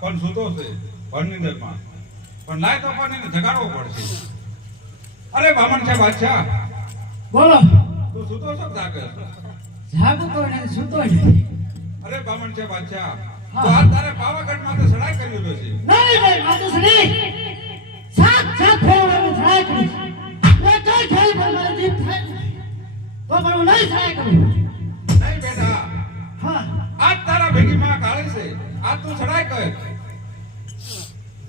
પણ સૂતો છે ભણનીંદરમાં પણ લાય તો પણ એને જગાડવો પડશે. અરે બામણ છે બાદશાહ બોલો. તું સૂતો છો જાગે? જાગું તો ને સૂતો નથી. અરે બામણ છે બાદશાહ તો આ તારે પાવાગઢ માટે ચડાઈ કરવી જોશે. નહીં માતુશ્રી સાત ફેરવાની ચડાઈ કરી મે કઈ ખેલ પર મારી જીત થાય તો પણ હું નહીં ચડાઈ કરું. નહીં બેટા હા આજ તારા ભેગી માં કાળી છે આજ તું ચડાઈ કર.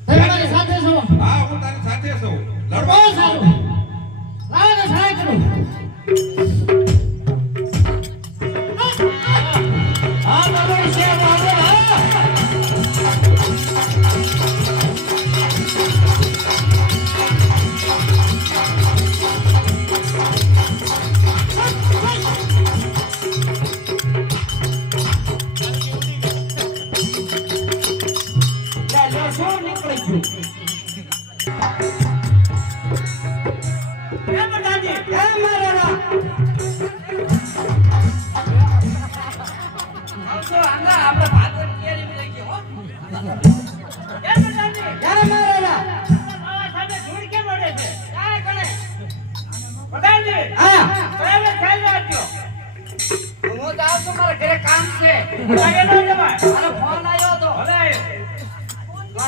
તમે મારી સાથે છો? હા હું તારી સાથે છું. બહુ લડવા સારું લાવો ને ચડાઈ કરું. હા બરોબર છે બરોબર.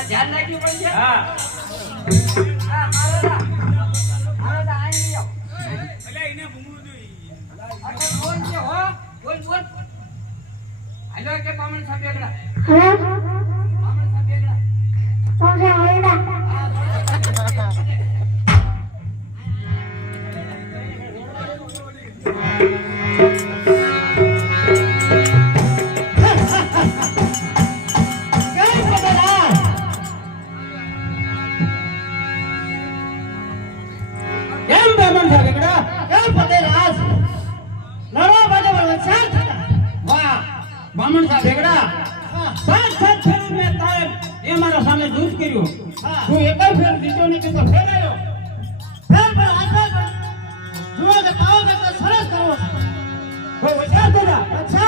ધ્યાન રાખવું પડશે. હા હેલો કે બામણ સાહેબ બેગડા બામણ સાહેબ બેગડા ઓકે હોઈડા बामण साहब बेगड़ा सात फेर में तारे ये हमारा सामने दूध करियो तू एक ही फेर जीतो नहीं तो फेर आयो फेर पर आगे जुआ के ताव के सरस करो वो विचार देना अच्छा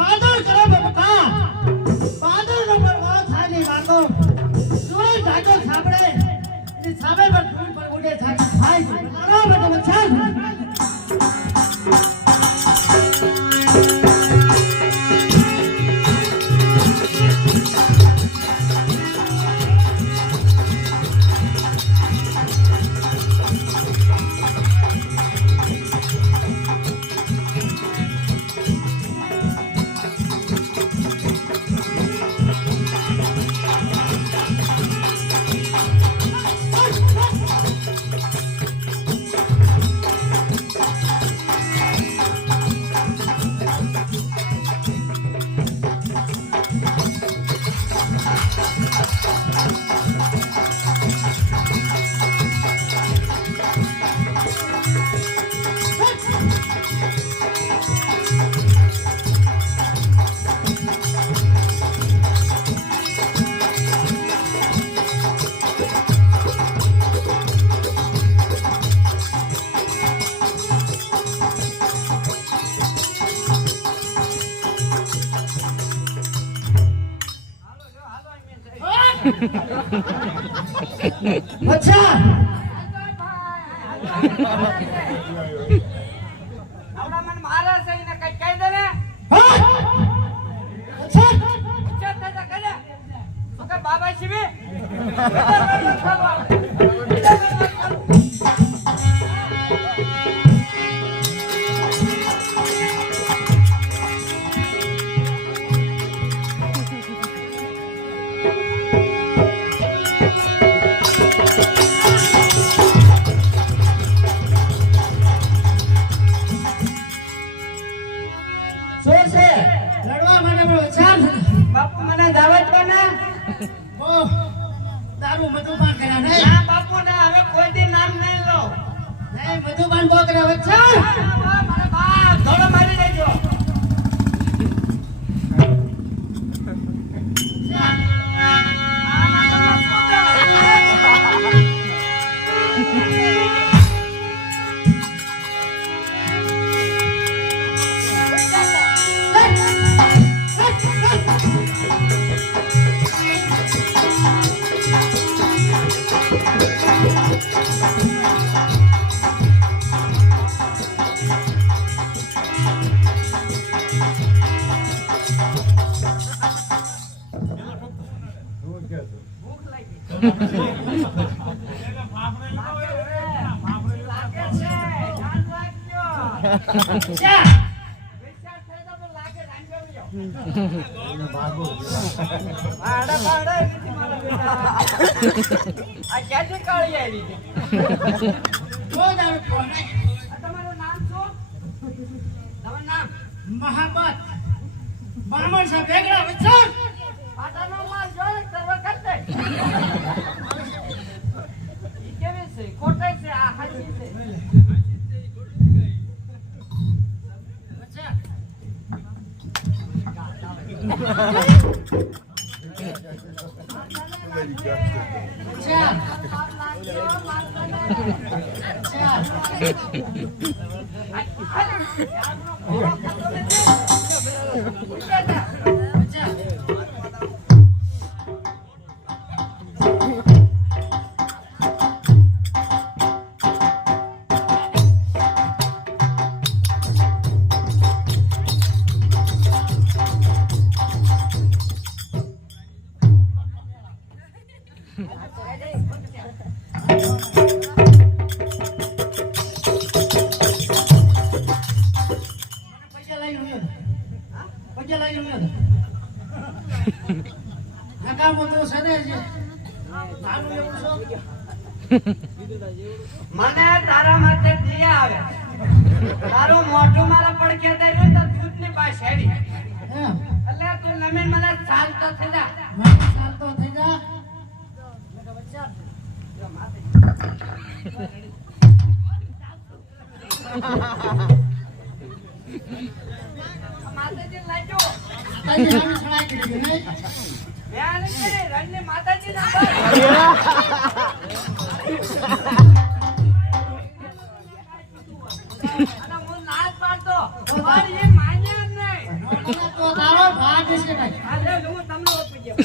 बादल करो बता बादल नंबर 1 थानी बातो जुआ जागो साबड़े ये साबे पर फूल पर उड़े थाकी खाई करो बता अच्छा अच्छा આવડા મને મારા છે ને કઈ કહી દે ને अच्छा अच्छा તો કહી દે ઓકે બાબા શિવી बापू મને દાવત કરના ઓ તારું મધુપાન કરા ને ના બાપુ ને હવે કોઈ દી નામ નહીં લો નહીં મધુપાન બોકરા વચ્ચે મારા બાપ ધોળો મારી દેજો આ ક્યાંથી કાળી આવી છે? તમારું નામ શું? તમારું નામ? મહાબત બ્રાહ્મણ સાહેબ વેગડા વચન પાટાનો માલ જો ને સર્વ કરતે. ઈ કેવી છે? ખોટાઈ છે? આ હાચી છે? મને તારા માથે દિયા આવે. તારું મોઢું મારા પડખે ધર્યું તો દૂધની પાસે હેડી. એટલે તું નમીન મને ચાલતો થઈ જા. માતાજી લાજો. રણની માતાજી ના હું નાચ પાડતો પણ એ માન્યા જ નહીં. હું તમને ઓળખી ગયો.